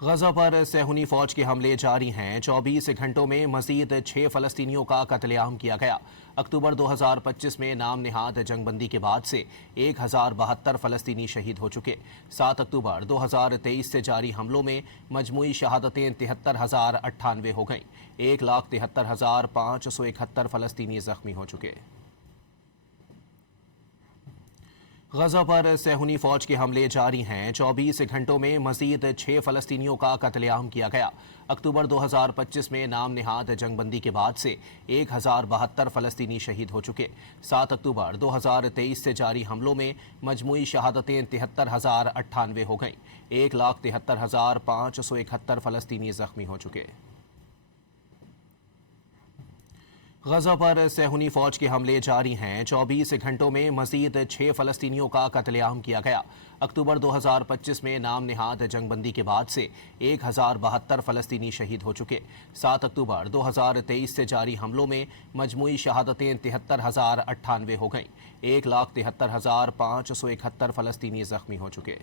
गजा पर सेहूनी फौज के हमले जारी हैं। 24 घंटों में मजीद 6 फलस्तीनियों का कत्लेआम किया गया। अक्टूबर 2025 में नाम निहाद जंगबंदी के बाद से 1072 फलस्तीनी शहीद हो चुके। 7 अक्टूबर 2023 से जारी हमलों में मजमूई शहादतें 73,098 हो गईं। 1,73,571 फलस्तीनी जख्मी हो चुके। गजा पर सेहूनी फौज के हमले जारी हैं। 24 घंटों में मजीद 6 फलस्तीनियों का कत्लेआम किया गया। अक्टूबर 2025 में नाम निहाद जंगबंदी के बाद से 1072 फलस्तीनी शहीद हो चुके। 7 अक्टूबर 2023 से जारी हमलों में मजमूई शहादतें 73,098 हो गईं। 1,73,571 फलस्तीनी जख्मी हो चुके। गजा पर सेहूनी फौज के हमले जारी हैं। 24 घंटों में मजीद 6 फलस्तीनियों का कत्लेआम किया गया। अक्टूबर 2025 में नाम निहाद जंगबंदी के बाद से 1072 फलस्तीनी शहीद हो चुके। 7 अक्टूबर 2023 से जारी हमलों में मजमूई शहादतें 73,098 हो गईं। 1,73,571 फलस्तीनी जख्मी हो चुके।